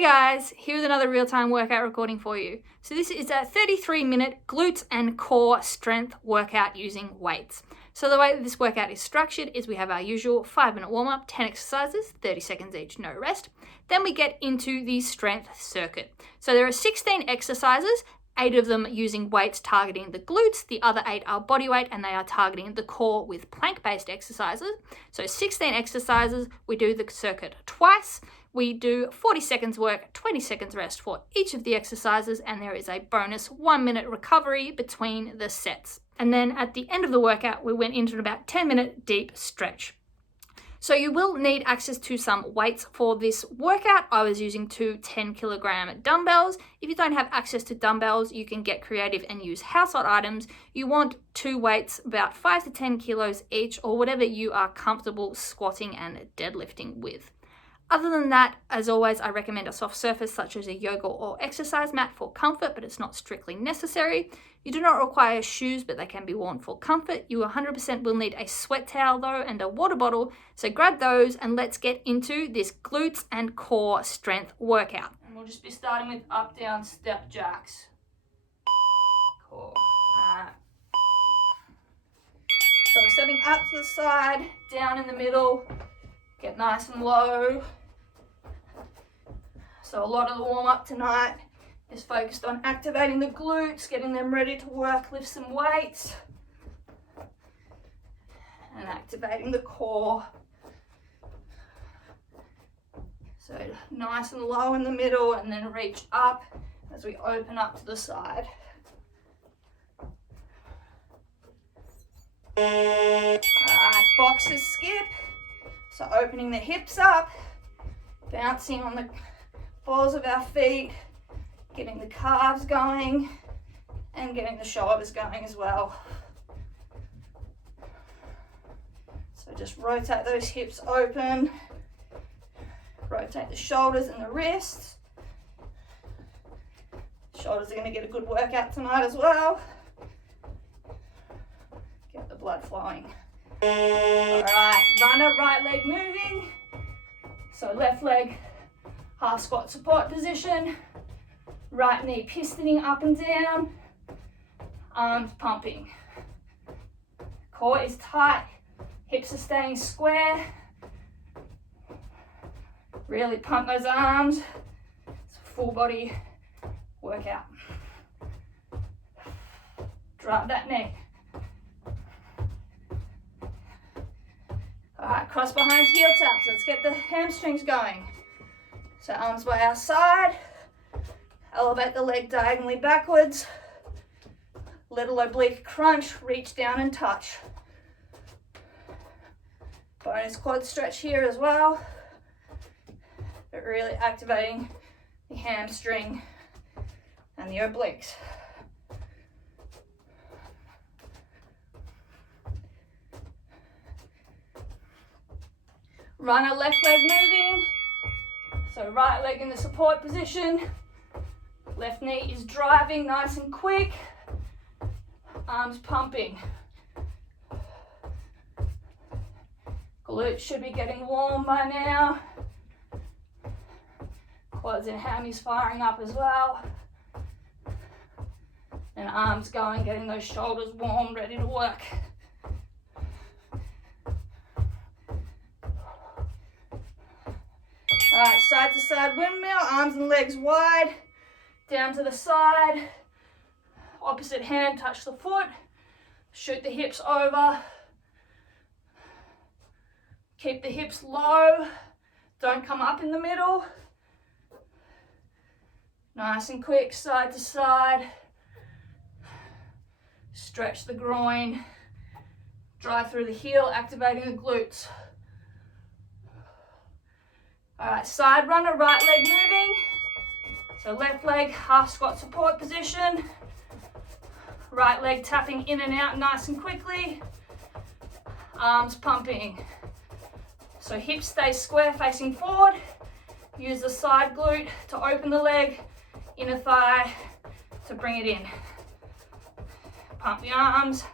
Hi guys, here's another real-time workout recording for you. So this is a 33-minute glutes and core strength workout using weights. So the way that this workout is structured is we have our usual 5-minute warm-up, 10 exercises, 30 seconds each, no rest. Then we get into the strength circuit. So there are 16 exercises, 8 of them using weights targeting the glutes, the other 8 are body weight and they are targeting the core with plank-based exercises. So 16 exercises, we do the circuit twice. We do 40 seconds work, 20 seconds rest for each of the exercises, and there is a bonus 1-minute recovery between the sets. And then at the end of the workout, we went into about 10-minute deep stretch. So you will need access to some weights for this workout. I was using 2 10-kilogram dumbbells. If you don't have access to dumbbells, you can get creative and use household items. You want 2 weights, about 5 to 10 kilos each, or whatever you are comfortable squatting and deadlifting with. Other than that, as always, I recommend a soft surface such as a yoga or exercise mat for comfort, but it's not strictly necessary. You do not require shoes, but they can be worn for comfort. You 100% will need a sweat towel though and a water bottle, so grab those and let's get into this glutes and core strength workout. And we'll just be starting with up, down, step jacks. Core. So we're stepping up to the side, down in the middle, get nice and low. So a lot of the warm-up tonight is focused on activating the glutes, getting them ready to work, lift some weights, and activating the core. So nice and low in the middle and then reach up as we open up to the side. Alright, boxer skip. So opening the hips up, bouncing on the balls of our feet, getting the calves going and getting the shoulders going as well. So just rotate those hips open, rotate the shoulders and the wrists. Shoulders are going to get a good workout tonight as well. Get the blood flowing. Alright, runner, right leg moving. So left leg, half squat support position. Right knee pistoning up and down. Arms pumping. Core is tight. Hips are staying square. Really pump those arms. It's a full body workout. Drive that neck. Alright, cross behind heel taps. Let's get the hamstrings going. So arms by our side. Elevate the leg diagonally backwards. Little oblique crunch. Reach down and touch. Bonus quad stretch here as well. But really activating the hamstring and the obliques. Runner, left leg moving. So right leg in the support position. Left knee is driving nice and quick. Arms pumping. Glutes should be getting warm by now. Quads and hammies firing up as well. And arms going, getting those shoulders warm, ready to work. Alright, side to side windmill, arms and legs wide, down to the side, opposite hand touch the foot, shoot the hips over, keep the hips low, don't come up in the middle, nice and quick, side to side, stretch the groin, drive through the heel, activating the glutes. Alright, side runner, right leg moving. So left leg, half squat support position. Right leg tapping in and out nice and quickly. Arms pumping. So hips stay square facing forward. Use the side glute to open the leg, inner thigh to bring it in. Pump the arms,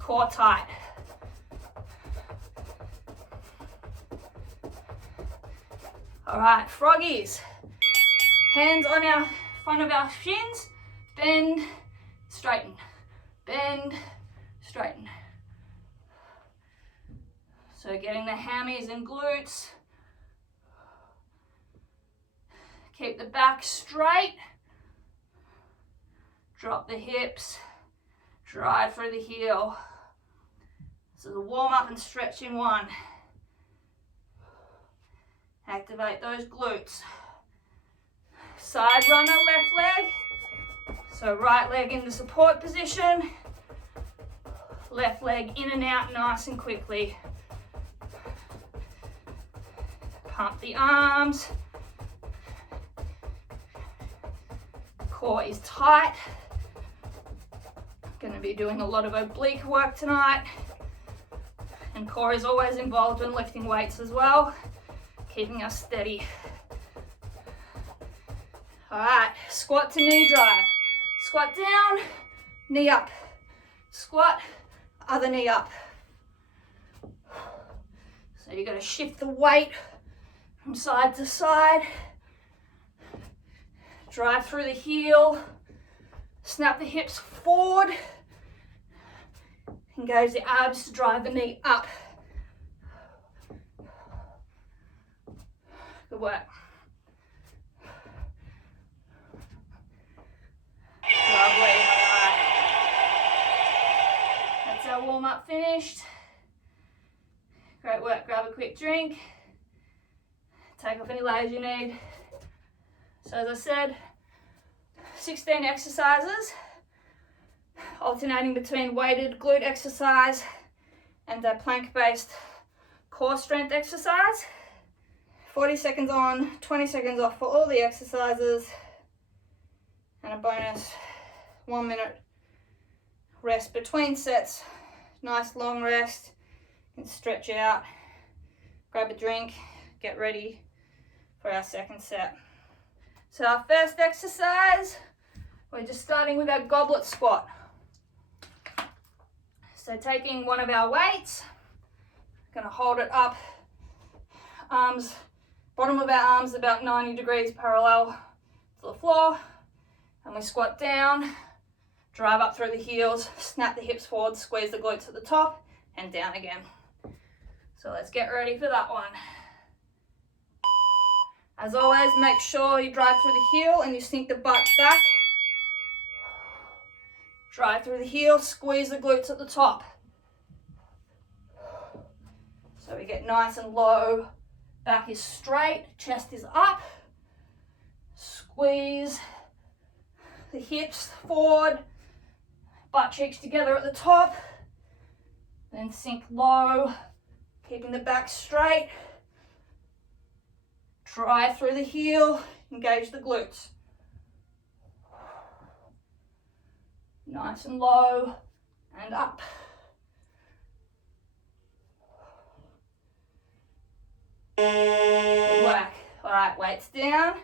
core tight. All right, froggies. Hands on our front of our shins, bend, straighten, bend, straighten. So getting the hammies and glutes. Keep the back straight. Drop the hips, drive through the heel. So the warm up and stretching one. Activate those glutes. Side runner, left leg. So right leg in the support position. Left leg in and out nice and quickly. Pump the arms. Core is tight. Going to be doing a lot of oblique work tonight. And core is always involved when lifting weights as well, keeping us steady. All right, squat to knee drive. Squat down, knee up. Squat, other knee up. So you're going to shift the weight from side to side. Drive through the heel. Snap the hips forward. Engage the abs to drive the knee up. Good work. Lovely, alright. That's our warm up finished. Great work, grab a quick drink. Take off any layers you need. So as I said, 16 exercises, alternating between weighted glute exercise and a plank-based core strength exercise. 40 seconds on, 20 seconds off for all the exercises, and a bonus 1 minute rest between sets. Nice long rest, you can stretch out, grab a drink, get ready for our second set. So our first exercise, we're just starting with our goblet squat. So taking one of our weights, gonna hold it up, arms, bottom of our arms about 90 degrees parallel to the floor, and we squat down, drive up through the heels, snap the hips forward, squeeze the glutes at the top, and down again. So let's get ready for that one. As always, make sure you drive through the heel and you sink the butt back. Drive through the heel, squeeze the glutes at the top. So we get nice and low, back is straight, chest is up. Squeeze the hips forward, butt cheeks together at the top. Then sink low, keeping the back straight. Drive through the heel, engage the glutes. Nice and low and up. Good work. All right, weights down.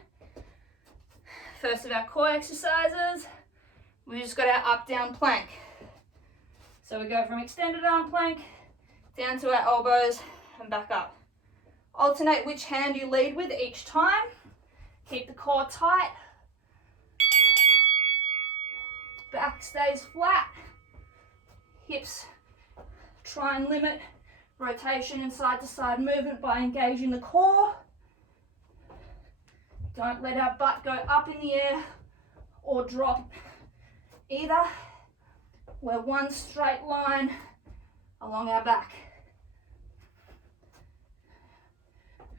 First of our core exercises, we just got our up down plank. So we go from extended arm plank down to our elbows and back up. Alternate which hand you lead with each time. Keep the core tight. Back stays flat. Hips, try and limit rotation and side to side movement by engaging the core. Don't let our butt go up in the air or drop either. We're one straight line along our back.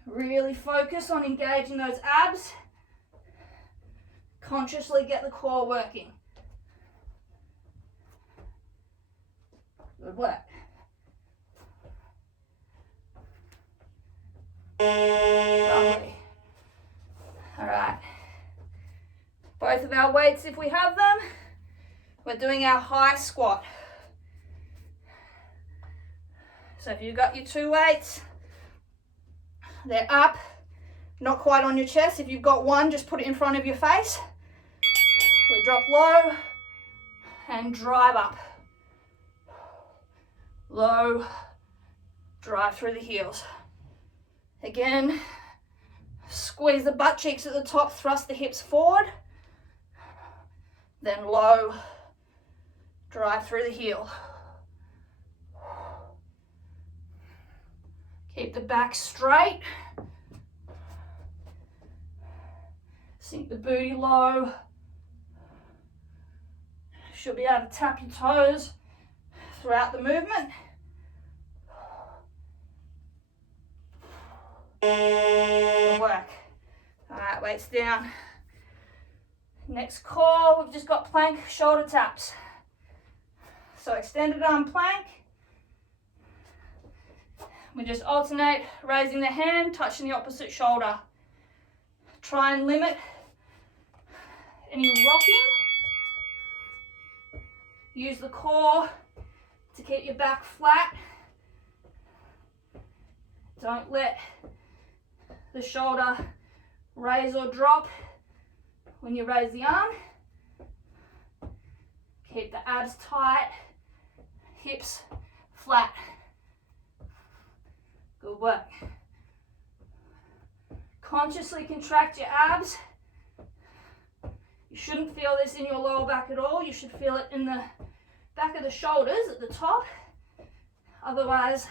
Really focus on engaging those abs. Consciously get the core working. Good work. Lovely. All right. Both of our weights, if we have them, we're doing our high squat. So if you've got your two weights, they're up, not quite on your chest. If you've got one, just put it in front of your face. We drop low and drive up. Low, drive through the heels. Again, Squeeze the butt cheeks at the top, thrust the hips forward. Then low, drive through the heel. Keep the back straight. Sink the booty low. Should be able to tap your toes throughout the movement. Good work. All right, weights down. Next core, we've just got plank shoulder taps. So extended arm plank. We just alternate raising the hand, touching the opposite shoulder. Try and limit any rocking. Use the core to keep your back flat. Don't let the shoulder raise or drop when you raise the arm. Keep the abs tight, hips flat. Good work. Consciously contract your abs. You shouldn't feel this in your lower back at all. You should feel it in the back of the shoulders at the top. Otherwise,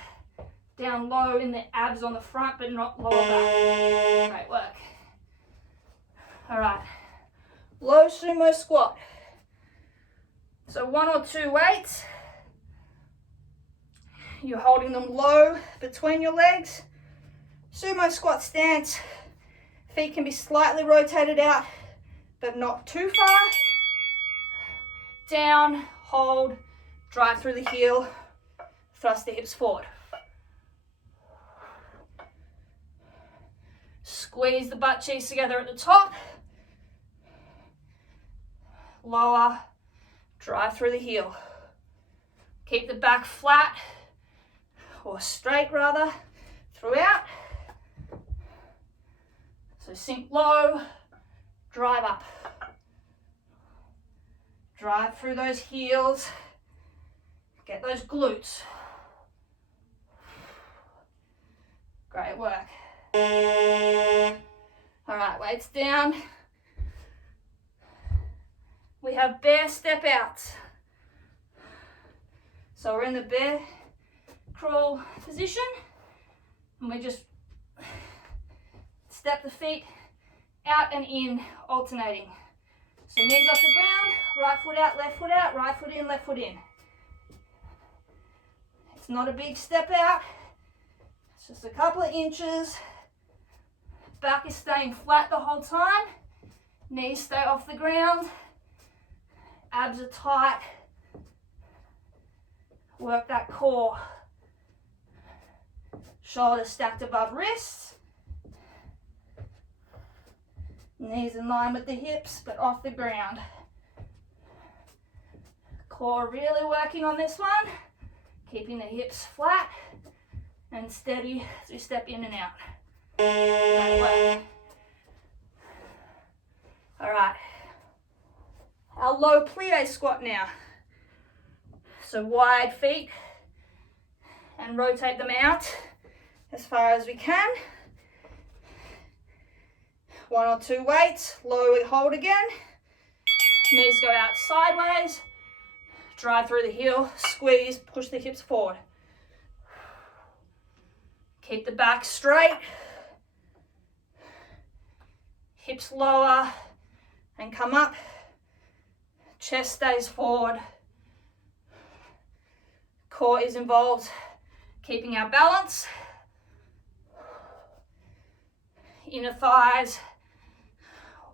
down low in the abs on the front, but not lower back. Great work. All right, low sumo squat. So 1 or 2 weights. You're holding them low between your legs. Sumo squat stance. Feet can be slightly rotated out, but not too far. Down, hold, drive through the heel, thrust the hips forward. Squeeze the butt cheeks together at the top. Lower, drive through the heel. Keep the back flat, or straight rather, throughout. So sink low, drive up. Drive through those heels, get those glutes. Great work. All right, weights down. We have bear step outs. So we're in the bear crawl position, and we just step the feet out and in, alternating. So knees off the ground, right foot out, right foot in, left foot in. It's not a big step out, it's just a couple of inches. Back is staying flat the whole time. Knees stay off the ground. Abs are tight. Work that core. Shoulders stacked above wrists. Knees in line with the hips, but off the ground. Core really working on this one. Keeping the hips flat and steady as we step in and out. That way. All right. Our low plie squat now. So wide feet and rotate them out as far as we can. 1 or 2 weights, low and hold again. Knees go out sideways. Drive through the heel, squeeze, push the hips forward. Keep the back straight. Hips lower and come up. Chest stays forward. Core is involved, keeping our balance. Inner thighs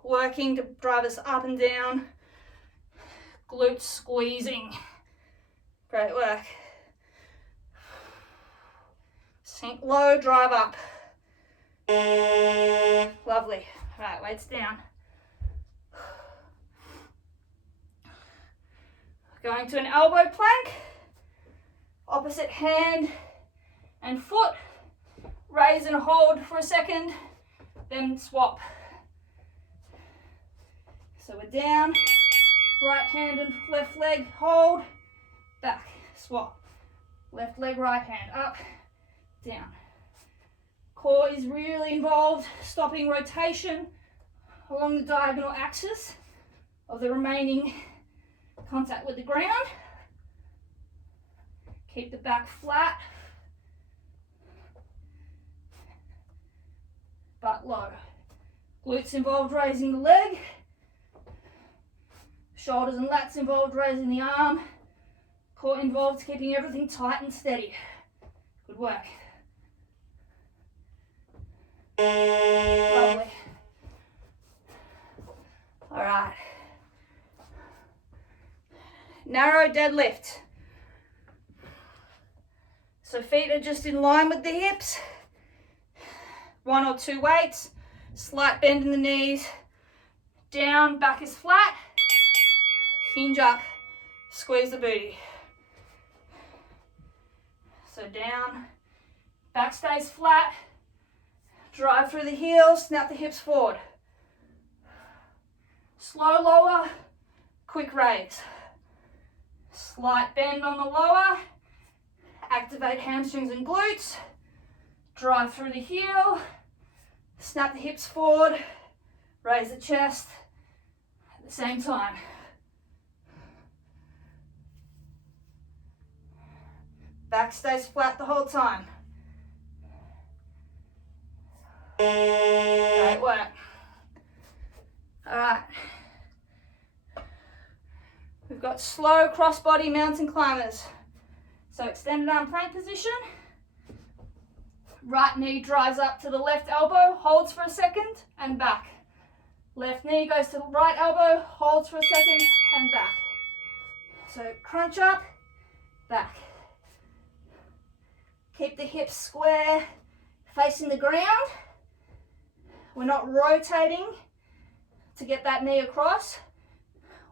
working to drive us up and down. Glutes squeezing. Great work. Sink low, drive up. Lovely. All right, weights down. Going to an elbow plank. Opposite hand and foot. Raise and hold for a second, then swap. So we're down, right hand and left leg, hold, back, swap. Left leg, right hand, up, down. Core is really involved, stopping rotation along the diagonal axis of the remaining contact with the ground. Keep the back flat, butt low. Glutes involved raising the leg. Shoulders and lats involved raising the arm. Core involved keeping everything tight and steady. Good work. Lovely. All right. Narrow deadlift. So feet are just in line with the hips. 1 or 2 weights. Slight bend in the knees. Down, back is flat. Hinge up, squeeze the booty. So down, back stays flat. Drive through the heels, snap the hips forward. Slow lower, quick raise. Slight bend on the lower. Activate hamstrings and glutes. Drive through the heel. Snap the hips forward. Raise the chest at the same time. Back stays flat the whole time. Great work. All right. We've got slow crossbody mountain climbers. So extended arm plank position. Right knee drives up to the left elbow, holds for a second, and back. Left knee goes to the right elbow, holds for a second, and back. So crunch up, back. Keep the hips square, facing the ground. We're not rotating to get that knee across.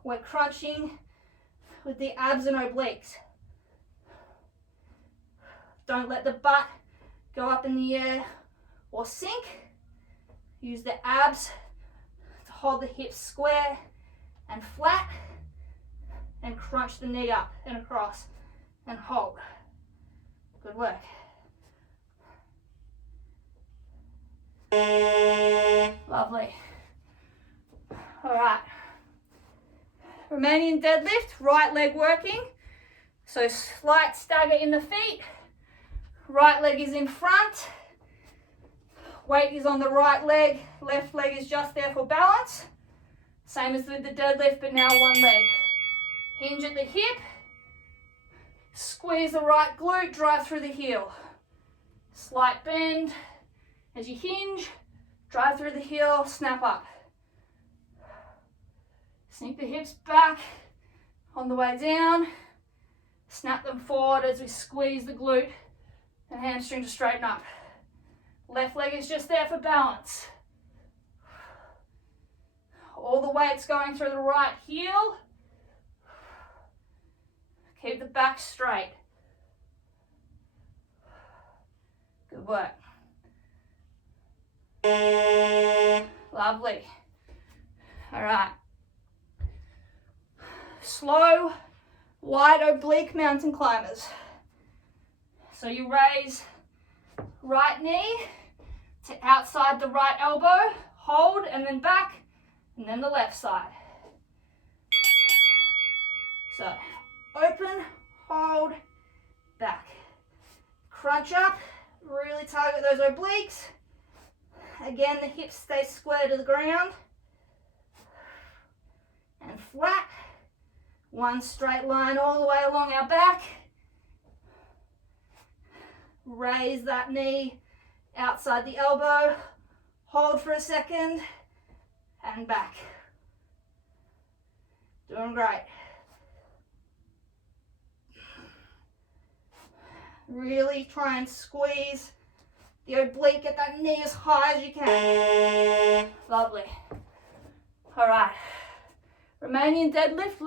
We're crunching with the abs and obliques. Don't let the butt go up in the air or sink. Use the abs to hold the hips square and flat, and crunch the knee up and across and hold. Good work. Lovely. All right. Remaining deadlift, right leg working. So slight stagger in the feet. Right leg is in front. Weight is on the right leg. Left leg is just there for balance. Same as with the deadlift, but now one leg. Hinge at the hip. Squeeze the right glute, drive through the heel. Slight bend as you hinge, drive through the heel, snap up. Sink the hips back on the way down. Snap them forward as we squeeze the glute and hamstring to straighten up. Left leg is just there for balance. All the weight's going through the right heel. Keep the back straight. Good work. Lovely. All right. Slow, wide oblique mountain climbers. So you raise right knee to outside the right elbow, hold, and then back, and then the left side. So open, hold, back. Crunch up, really target those obliques. Again, the hips stay square to the ground. And flat. One straight line all the way along our back. Raise that knee outside the elbow. Hold for a second. And back. Doing great. Really try and squeeze the oblique, get that knee as high as you can. Lovely. All right. Romanian deadlift,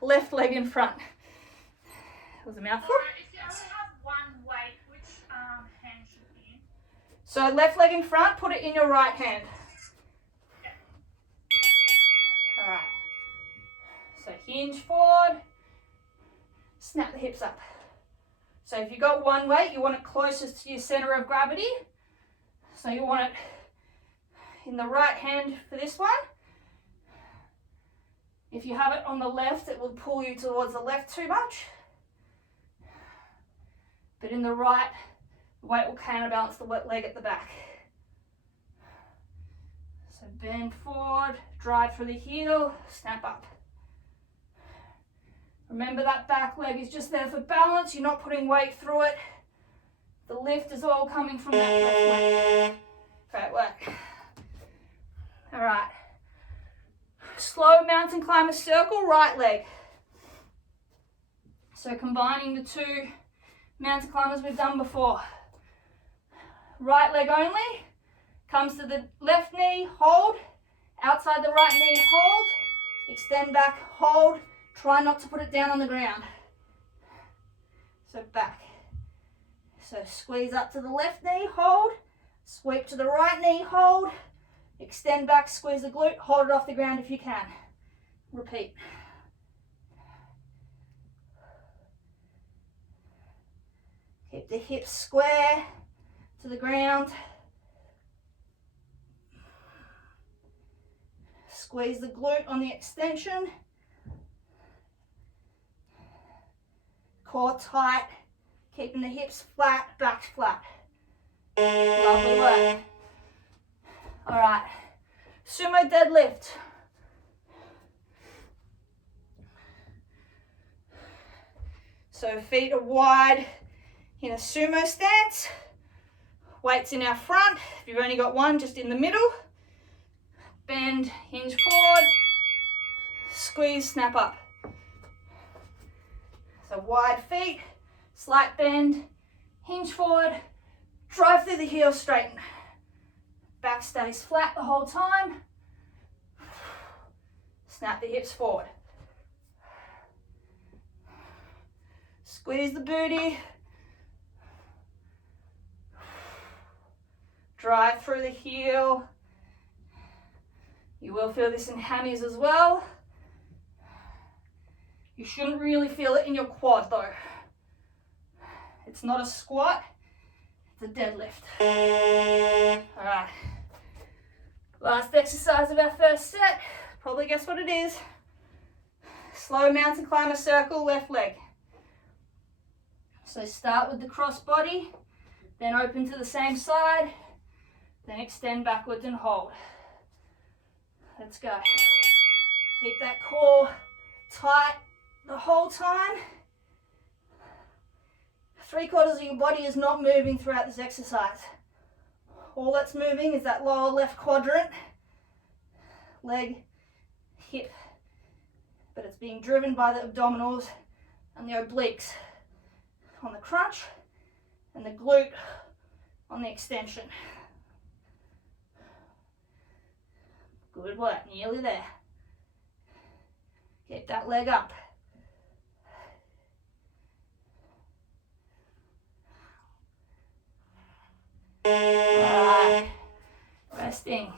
left leg in front. That was a mouthful. If you only have one weight, which hand should be in? So left leg in front, put it in your right hand. Yeah. All right. So hinge forward, snap the hips up. So if you've got one weight, you want it closest to your center of gravity. So you want it in the right hand for this one. If you have it on the left, it will pull you towards the left too much. But in the right, the weight will counterbalance the leg at the back. So bend forward, drive through the heel, snap up. Remember that back leg is just there for balance. You're not putting weight through it. The lift is all coming from that left leg. Great work. All right. Slow mountain climber circle, right leg. So combining the two mountain climbers we've done before. Right leg only. Comes to the left knee, hold. Outside the right knee, hold. Extend back, hold. Try not to put it down on the ground. So back. So squeeze up to the left knee, hold. Sweep to the right knee, hold. Extend back, squeeze the glute, hold it off the ground if you can. Repeat. Keep the hips square to the ground. Squeeze the glute on the extension. Core tight, keeping the hips flat, back flat. Lovely work. All right, sumo deadlift. So feet are wide in a sumo stance. Weights in our front. If you've only got one, just in the middle. Bend, hinge forward, squeeze, snap up. So wide feet, slight bend, hinge forward, drive through the heels, straighten. Back stays flat the whole time. Snap the hips forward. Squeeze the booty. Drive through the heel. You will feel this in hammies as well. You shouldn't really feel it in your quad though. It's not a squat, it's a deadlift. All right. Last exercise of our first set. Probably guess what it is. Slow mountain climber circle, left leg. So start with the cross body, then open to the same side, then extend backwards and hold. Let's go. Keep that core tight the whole time. 3/4 of your body is not moving throughout this exercise. All that's moving is that lower left quadrant, leg, hip, but it's being driven by the abdominals and the obliques on the crunch and the glute on the extension. Good work, nearly there. Get that leg up. Alright, resting.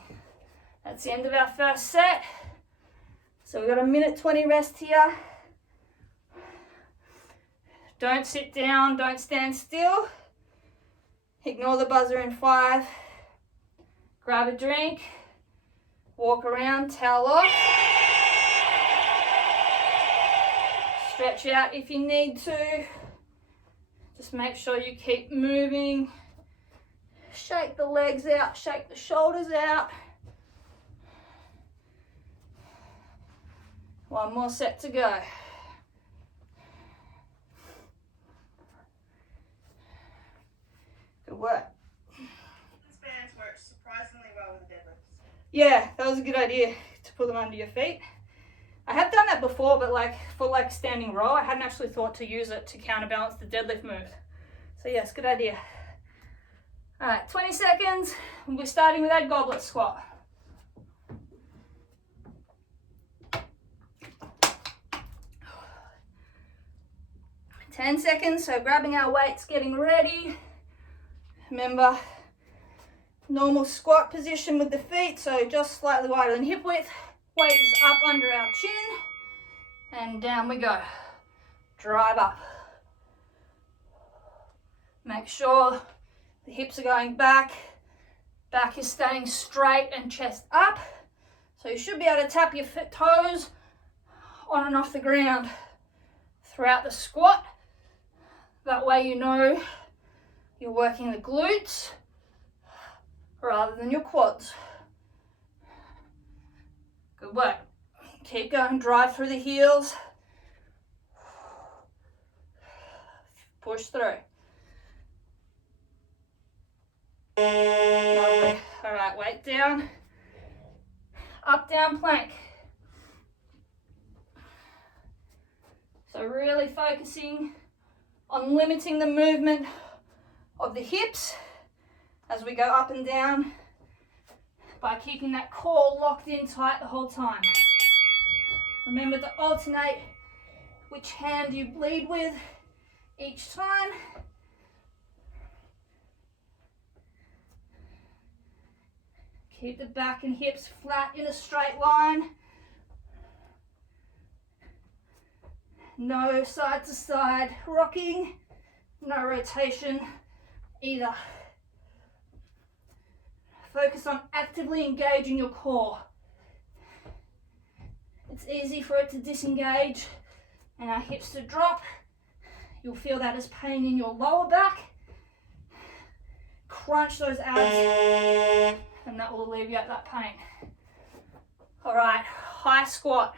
That's the end of our first set. So we've got a minute 20 rest here. Don't sit down, don't stand still. Ignore the buzzer in 5. Grab a drink. Walk around, towel off. Stretch out if you need to. Just make sure you keep moving. Shake the legs out, shake the shoulders out. One more set to go. Good work. This band works surprisingly well with the deadlifts. Yeah, that was a good idea to put them under your feet. I have done that before, but like for like standing row, I hadn't actually thought to use it to counterbalance the deadlift move. So yes, good idea. All right, 20 seconds. We're starting with that goblet squat. 10 seconds, so grabbing our weights, getting ready. Remember, normal squat position with the feet, so just slightly wider than hip width. Weight is up under our chin, and down we go. Drive up. Make sure the hips are going back, back is staying straight and chest up. So you should be able to tap your toes on and off the ground throughout the squat. That way you know you're working the glutes rather than your quads. Good work. Keep going, drive through the heels. Push through. Lovely. All right, weight down. Up, down plank. So really focusing on limiting the movement of the hips as we go up and down by keeping that core locked in tight the whole time. Remember to alternate which hand you bleed with each time. Keep the back and hips flat in a straight line. No side to side rocking, no rotation either. Focus on actively engaging your core. It's easy for it to disengage and our hips to drop. You'll feel that as pain in your lower back. Crunch those abs and that will alleviate that pain. All right, high squat.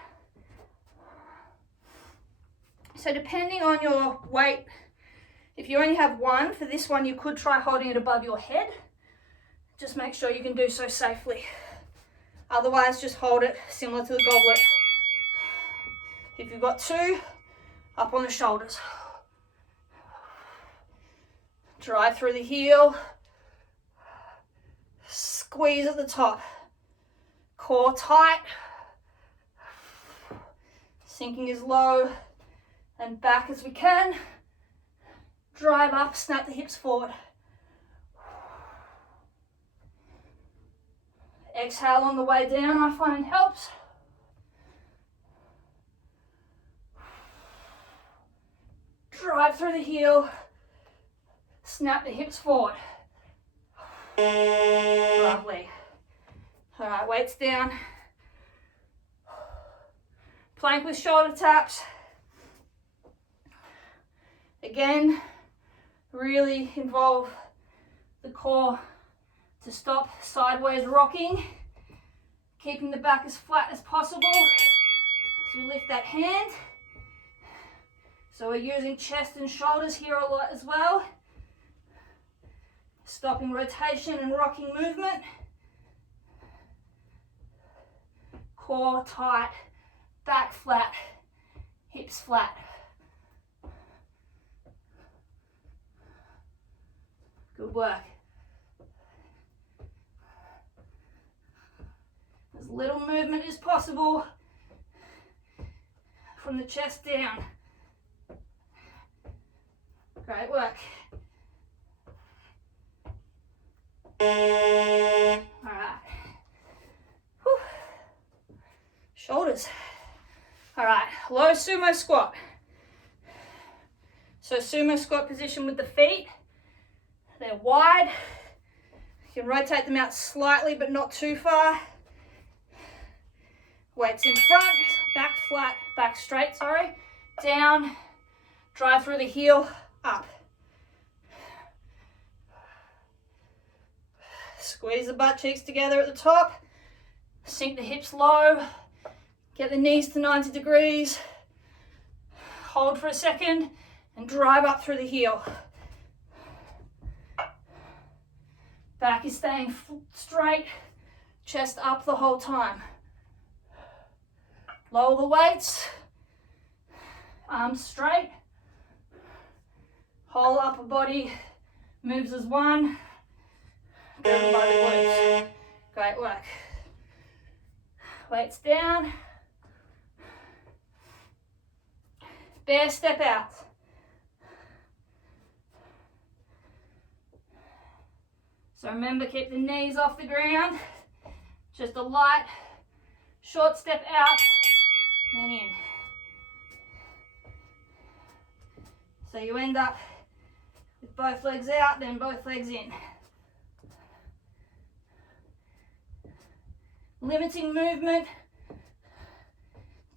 So depending on your weight, if you only have one, for this one you could try holding it above your head. Just make sure you can do so safely. Otherwise, just hold it similar to the goblet. If you've got two, up on the shoulders. Drive through the heel. Squeeze at the top. Core tight. Sinking as low and back as we can. Drive up, snap the hips forward. Exhale on the way down, I find helps. Drive through the heel. Snap the hips forward. Lovely. All right, weights down. Plank with shoulder taps. Again, really involve the core to stop sideways rocking, keeping the back as flat as possible as we lift that hand. So we're using chest and shoulders here a lot as well. Stopping rotation and rocking movement. Core tight, back flat, hips flat. Good work. As little movement as possible from the chest down. Great work. All right. Whew. Shoulders. All right, low sumo squat. So sumo squat position with the feet. They're wide. You can rotate them out slightly, but not too far. Weights in front, back flat, back straight, sorry. Down, drive through the heel, up. Squeeze the butt cheeks together at the top. Sink the hips low. Get the knees to 90 degrees. Hold for a second and drive up through the heel. Back is staying straight, chest up the whole time. Lower the weights, arms straight. Whole upper body moves as one. Driven by the glutes. Great work. Weights down. Bear step out. So remember, keep the knees off the ground. Just a light, short step out, then in. So you end up With both legs out, then both legs in. Limiting movement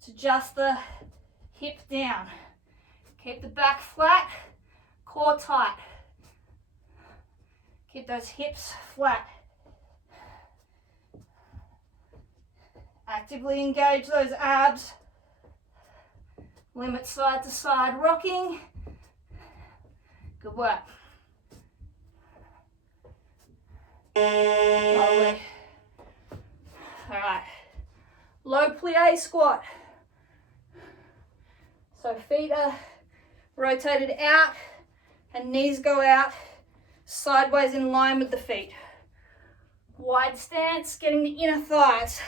to just the hip down. Keep the back flat, core tight. Keep those hips flat. Actively engage those abs. Limit side to side rocking. Good work. Lovely. All right. Low plie squat. So feet are rotated out and knees go out sideways in line with the feet. Wide stance, getting the inner thighs.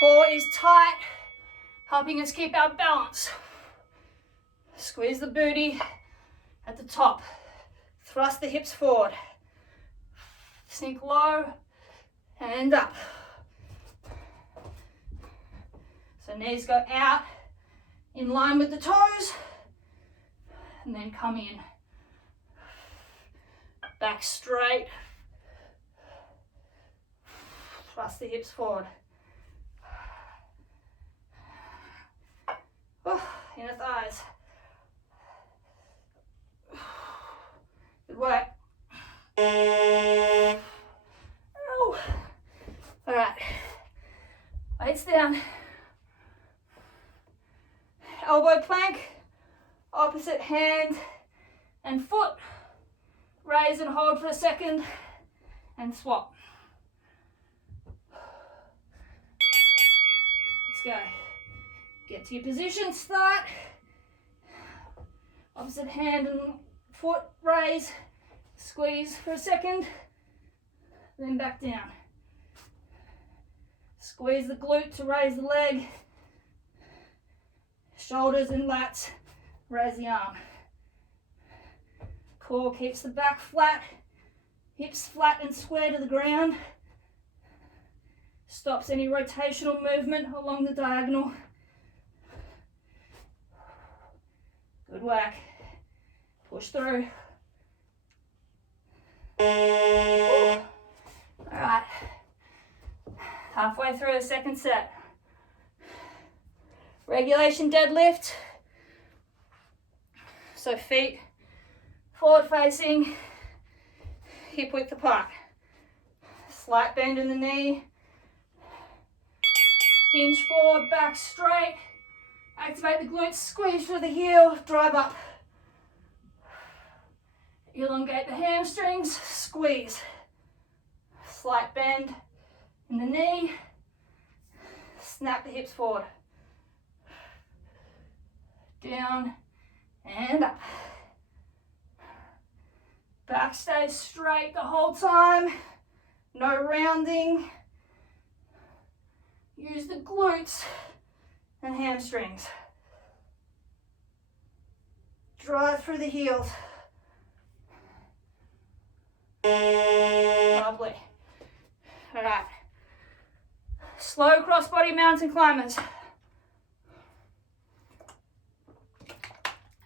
Core is tight, helping us keep our balance. Squeeze the booty at the top. Thrust the hips forward. Sink low and up. So knees go out in line with the toes and then come in. Back straight. Thrust the hips forward. Oh, inner thighs. Good work. Oh. All right. Weights down. Elbow plank. Opposite hand and foot. Raise and hold for a second and swap. Let's go. Get to your position, start. Opposite hand and foot, raise, squeeze for a second, then back down. Squeeze the glute to raise the leg. Shoulders and lats, raise the arm. Core keeps the back flat, hips flat and square to the ground. Stops any rotational movement along the diagonal. Good work. Push through. All right. Halfway through the second set. Regulation deadlift. So feet forward facing, hip width apart. Slight bend in the knee. Hinge forward, back straight. Activate the glutes, squeeze through the heel, drive up. Elongate the hamstrings, squeeze. Slight bend in the knee. Snap the hips forward. Down and up. Back stays straight the whole time. No rounding. Use the glutes and hamstrings. Drive through the heels. Lovely. All right. Slow crossbody mountain climbers.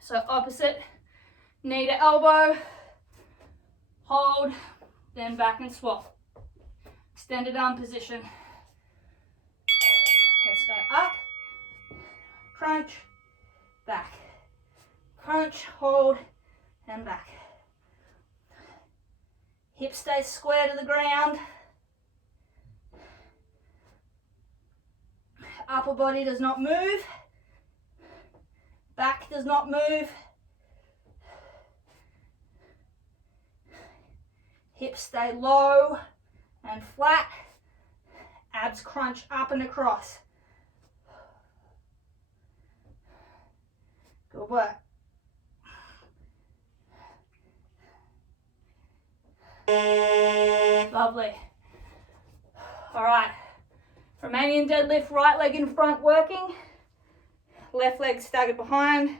So opposite knee to elbow. Hold, then back and swap. Extended arm position. Let's go up, crunch, back. Crunch, hold, and back. Hips stay square to the ground. Upper body does not move. Back does not move. Hips stay low and flat. Abs crunch up and across. Good work. Lovely. All right. Romanian deadlift, right leg in front working. Left leg staggered behind.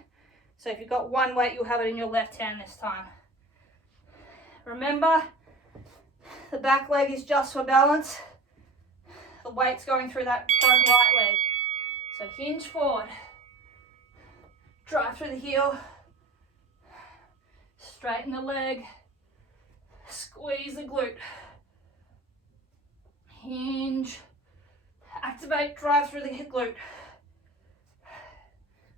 So if you've got one weight, you'll have it in your left hand this time. Remember, the back leg is just for balance. The weight's going through that front right leg. So hinge forward. Drive through the heel. Straighten the leg. Squeeze the glute. Hinge. Activate, drive through the glute.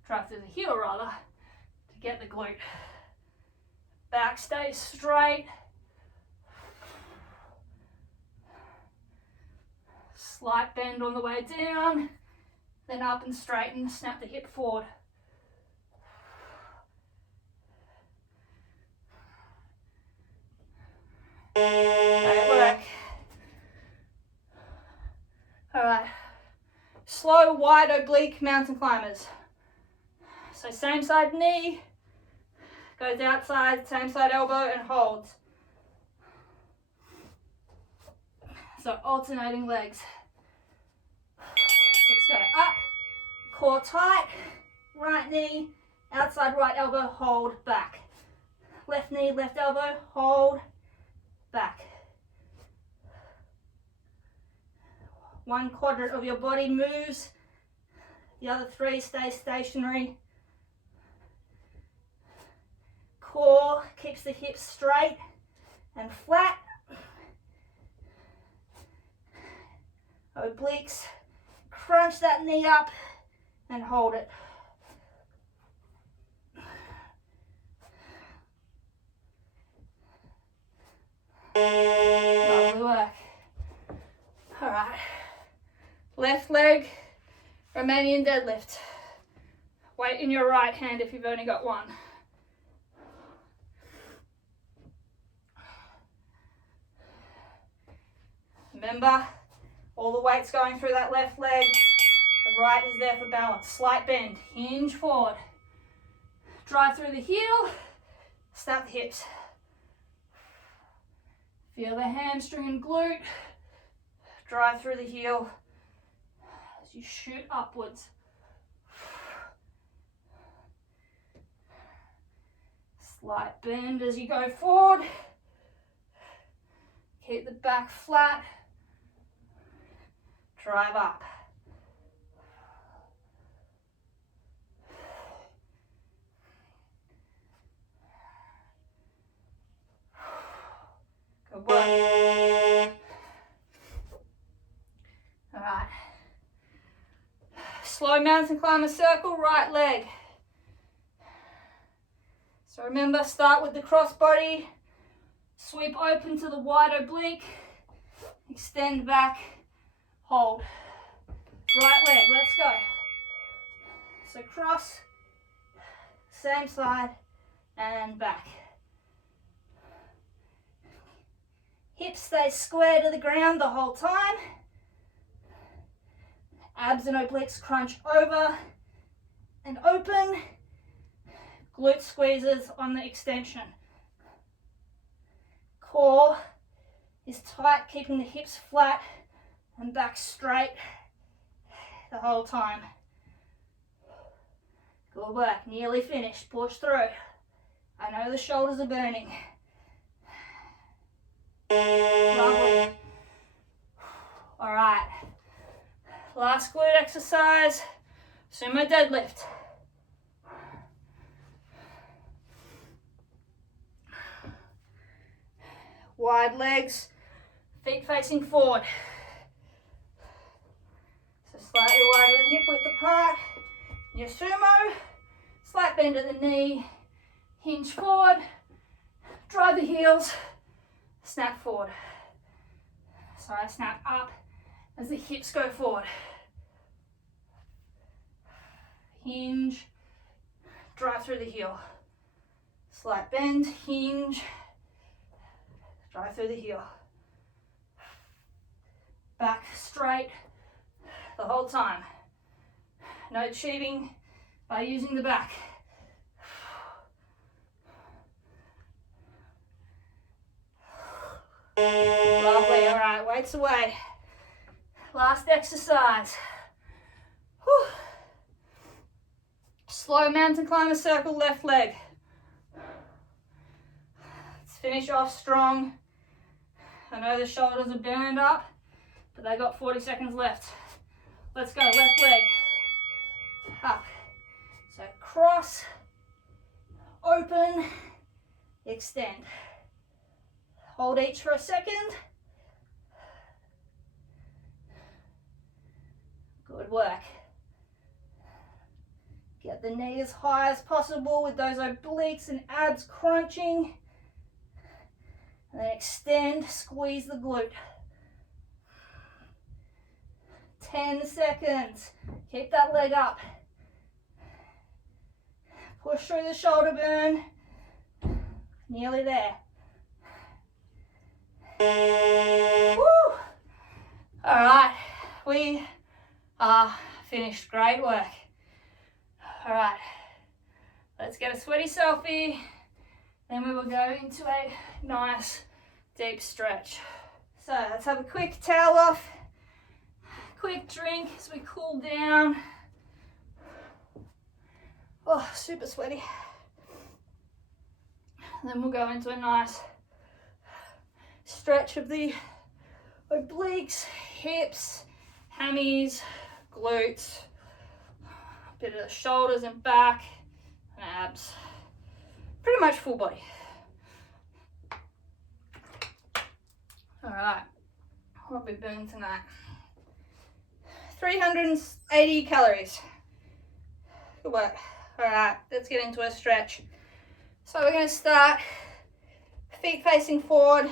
Drive through the heel rather, to get the glute. Back stays straight. Slight bend on the way down. Then up and straighten, snap the hip forward. Great work. All right. Slow, wide oblique mountain climbers. So same side knee, goes outside, same side elbow and holds. So alternating legs. Let's go up, core tight, right knee, outside right elbow, hold, back. Left knee, left elbow, hold, back. One quadrant of your body moves, the other three stay stationary. Core keeps the hips straight and flat. Obliques, crunch that knee up and hold it. Lovely work. All right. Left leg, Romanian deadlift. Weight in your right hand if you've only got one. Remember, all the weight's going through that left leg. The right is there for balance. Slight bend, hinge forward. Drive through the heel, snap the hips. Feel the hamstring and glute. Drive through the heel as you shoot upwards. Slight bend as you go forward. Keep the back flat. Drive up. Good work. All right. Slow mountain climber circle, right leg. So remember, start with the cross body, sweep open to the wide oblique, extend back, hold. Right leg, let's go. So cross, same side, and back. Hips stay square to the ground the whole time. Abs and obliques crunch over and open. Glute squeezes on the extension. Core is tight, keeping the hips flat and back straight the whole time. Good work, nearly finished, push through. I know the shoulders are burning. Lovely. All right, last glute exercise, sumo deadlift. Wide legs, feet facing forward. So slightly wider than hip width apart. Your sumo, slight bend at the knee, hinge forward, drive the heels, snap forward. Sorry, snap up as the hips go forward. Hinge, drive through the heel. Slight bend, hinge, drive through the heel. Back straight the whole time. No cheating by using the back. Lovely, all right, weights away. Last exercise. Whew. Slow mountain climber circle, left leg. Let's finish off strong. I know the shoulders are burned up, but they got 40 seconds left. Let's go, left leg. Up. So cross, open, extend. Hold each for a second. Good work. Get the knee as high as possible with those obliques and abs crunching. And then extend, squeeze the glute. 10 seconds. Keep that leg up. Push through the shoulder burn. Nearly there. Woo! All right, we are finished. Great work. All right, let's get a sweaty selfie. Then we will go into a nice deep stretch. So let's have a quick towel off, quick drink as we cool down. Oh, super sweaty. Then we'll go into a nice stretch of the obliques, hips, hammies, glutes, a bit of the shoulders and back, and abs. Pretty much full body. All right, what we burn tonight? 380 calories. Good work. All right, let's get into a stretch. So we're going to start feet facing forward,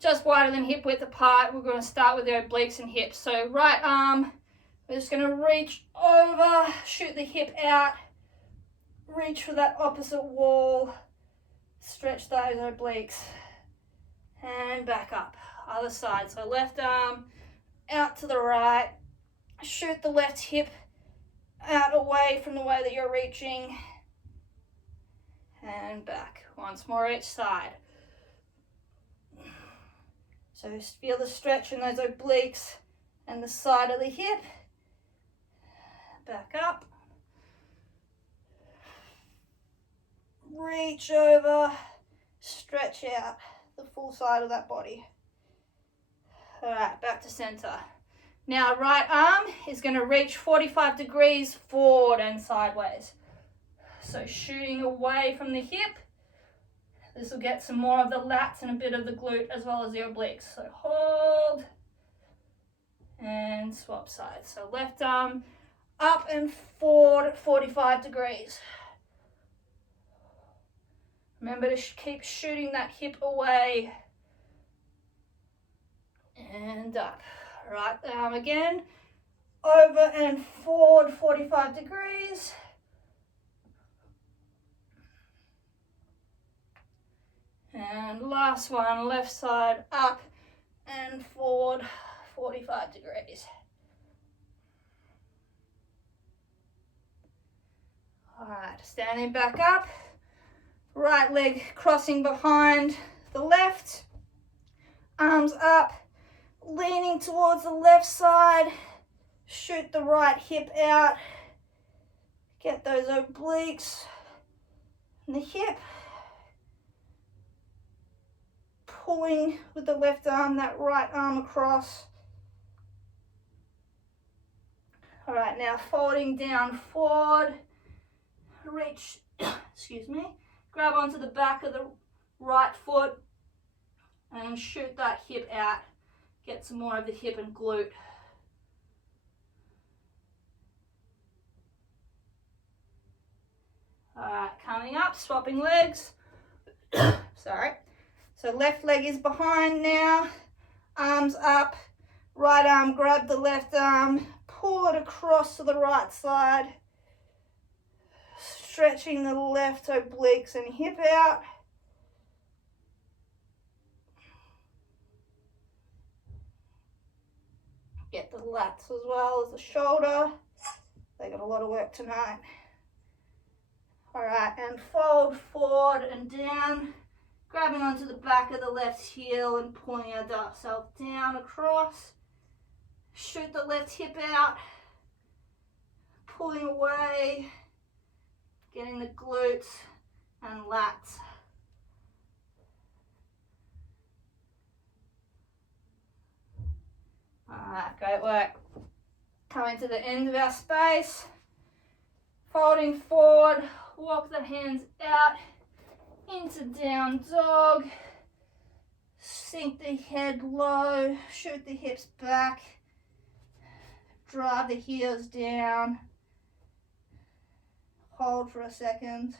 just wider than hip width apart. We're going to start with the obliques and hips. So right arm, we're just going to reach over, shoot the hip out, reach for that opposite wall, stretch those obliques, and back up. Other side. So left arm out to the right, shoot the left hip out away from the way that you're reaching, and back. Once more each side. So feel the stretch in those obliques and the side of the hip. Back up. Reach over, stretch out the full side of that body. All right, back to center. Now right arm is going to reach 45 degrees forward and sideways. So shooting away from the hip. This will get some more of the lats and a bit of the glute as well as the obliques. So hold and swap sides. So left arm up and forward at 45 degrees. Remember to keep shooting that hip away and up. Right arm again, over and forward 45 degrees. And last one, left side up and forward 45 degrees. All right, standing back up, right leg crossing behind the left, arms up, leaning towards the left side, shoot the right hip out, get those obliques and the hip, pulling with the left arm, that right arm across. All right, now folding down forward, reach, excuse me, grab onto the back of the right foot and shoot that hip out. Get some more of the hip and glute. All right, coming up, swapping legs. Sorry. So left leg is behind now, arms up, right arm grab the left arm, pull it across to the right side, stretching the left obliques and hip out. Get the lats as well as the shoulder. They got a lot of work tonight. All right, and fold forward and down, grabbing onto the back of the left heel and pulling yourself down across. Shoot the left hip out, pulling away, getting the glutes and lats. All right, great work. Coming to the end of our space, folding forward, walk the hands out, into down dog. Sink the head low, shoot the hips back, drive the heels down, hold for a second.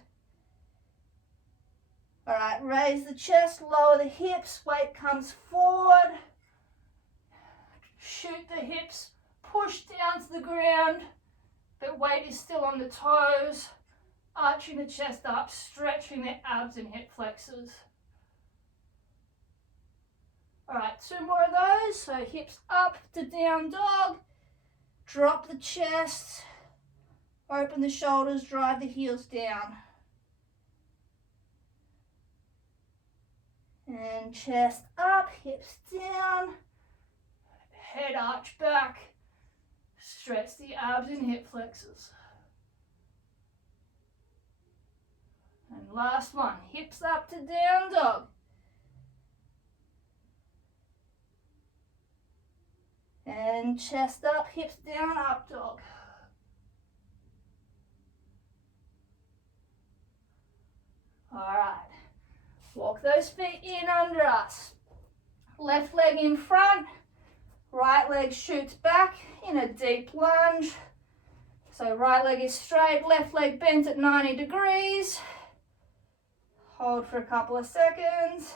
All right, raise the chest, lower the hips, weight comes forward, shoot the hips, push down to the ground, but weight is still on the toes, arching the chest up, stretching the abs and hip flexors. All right, 2 more of those. So hips up to down dog, drop the chest, open the shoulders, drive the heels down. And chest up, hips down, head arch back, stretch the abs and hip flexors. And last one, hips up to down dog. And chest up, hips down, up dog. All right, walk those feet in under us. Left leg in front, right leg shoots back in a deep lunge. So right leg is straight, left leg bent at 90 degrees. Hold for a couple of seconds.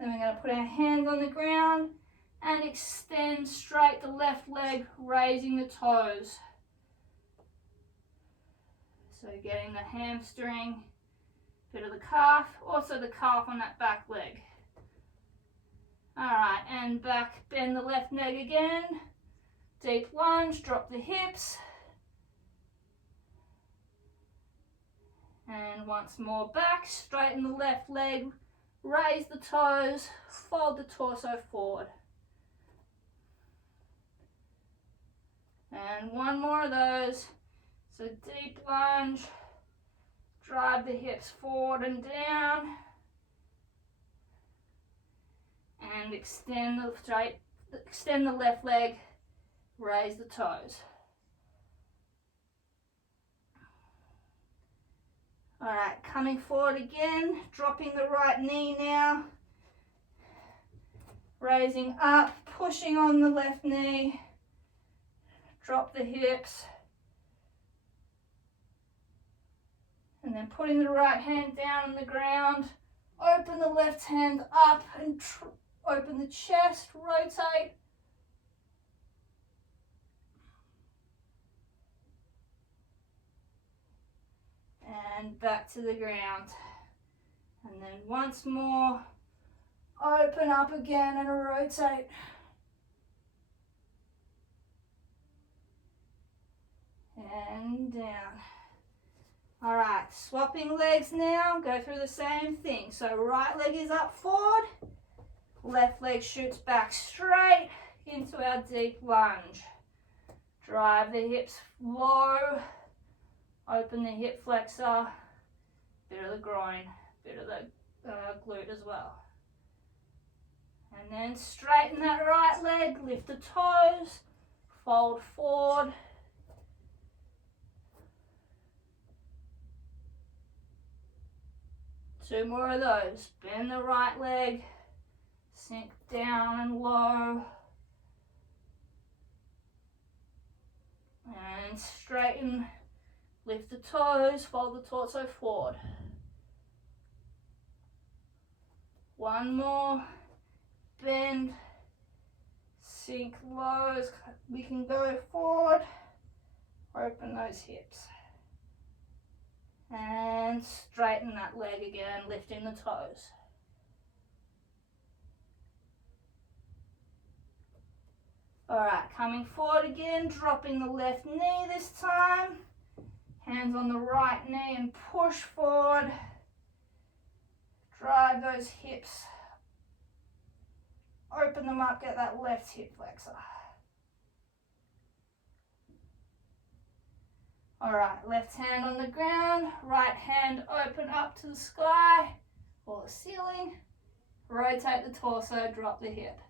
Then we're going to put our hands on the ground and extend straight the left leg, raising the toes. So getting the hamstring, bit of the calf, also the calf on that back leg. All right, and back, bend the left leg again. Deep lunge, drop the hips. And once more back, straighten the left leg, raise the toes, fold the torso forward. And one more of those. So deep lunge, drive the hips forward and down, and extend the left leg, raise the toes. All right, coming forward again, dropping the right knee now, raising up, pushing on the left knee, drop the hips, and then putting the right hand down on the ground, open the left hand up and open the chest, rotate. And back to the ground. And then once more, open up again and rotate. And down. All right, swapping legs now, go through the same thing. So right leg is up forward, left leg shoots back straight into our deep lunge. Drive the hips low, open the hip flexor, bit of the groin, bit of the glute as well. And then straighten that right leg, lift the toes, fold forward. Two more of those. Bend the right leg, sink down and low. And straighten, lift the toes, fold the torso forward. One more. Bend, sink low as we can go forward. Open those hips. And straighten that leg again, lifting the toes. All right, coming forward again, dropping the left knee this time. Hands on the right knee and push forward. Drive those hips. Open them up, get that left hip flexor. All right, left hand on the ground, right hand open up to the sky or the ceiling. Rotate the torso, drop the hip.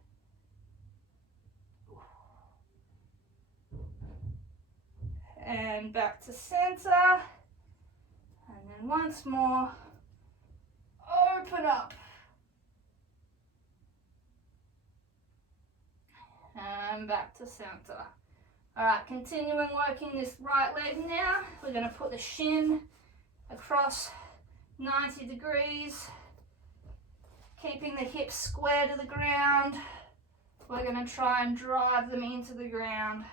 And back to center. And then once more, open up. And back to center. Alright, continuing working this right leg now. We're going to put the shin across 90 degrees, keeping the hips square to the ground. We're going to try and drive them into the ground.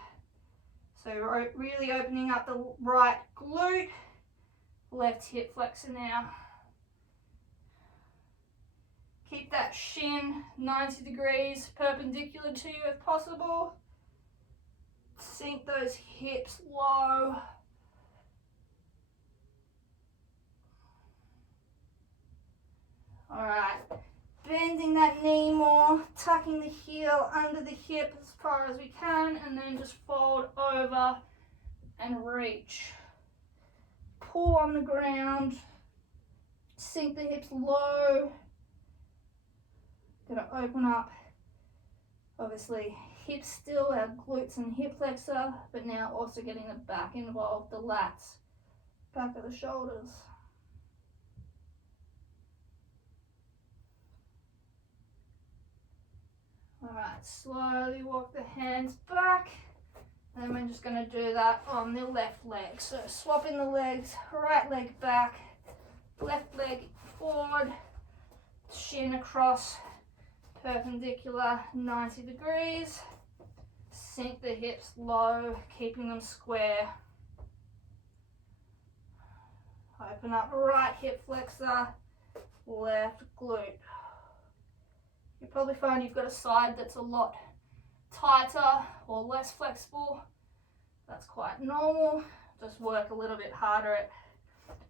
So really opening up the right glute, left hip flexor now. Keep that shin 90 degrees perpendicular to you if possible. Sink those hips low. Alright, bending that knee more, tucking the heel under the hip as far as we can, and then just fold over and reach. Pull on the ground, sink the hips low. Gonna open up, obviously hips still, our glutes and hip flexor, but now also getting the back involved, the lats, back of the shoulders. Alright, slowly walk the hands back, and then we're just going to do that on the left leg. So swapping the legs, right leg back, left leg forward, shin across, perpendicular 90 degrees, sink the hips low, keeping them square. Open up right hip flexor, left glute. You probably find you've got a side that's a lot tighter or less flexible. That's quite normal. Just work a little bit harder at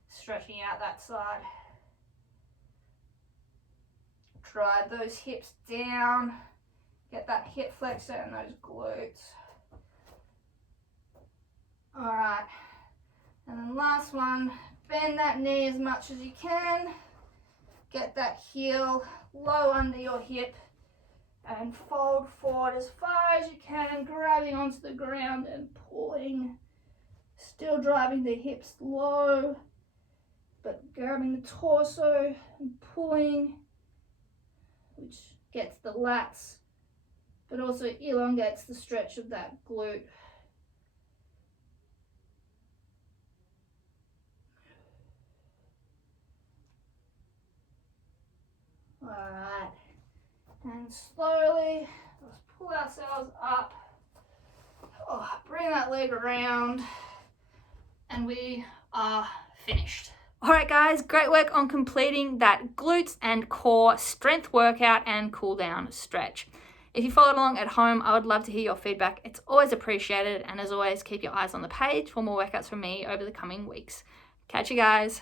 stretching out that side. Drive those hips down, get that hip flexor and those glutes. Alright, and then last one, bend that knee as much as you can. Get that heel low under your hip and fold forward as far as you can, grabbing onto the ground and pulling. Still driving the hips low, but grabbing the torso and pulling, which gets the lats, but also elongates the stretch of that glute. Alright, and slowly let's pull ourselves up. Bring that leg around, and we are finished. Alright guys, great work on completing that glutes and core strength workout and cool down stretch. If you followed along at home, I would love to hear your feedback. It's always appreciated, and as always, keep your eyes on the page for more workouts from me over the coming weeks. Catch you guys.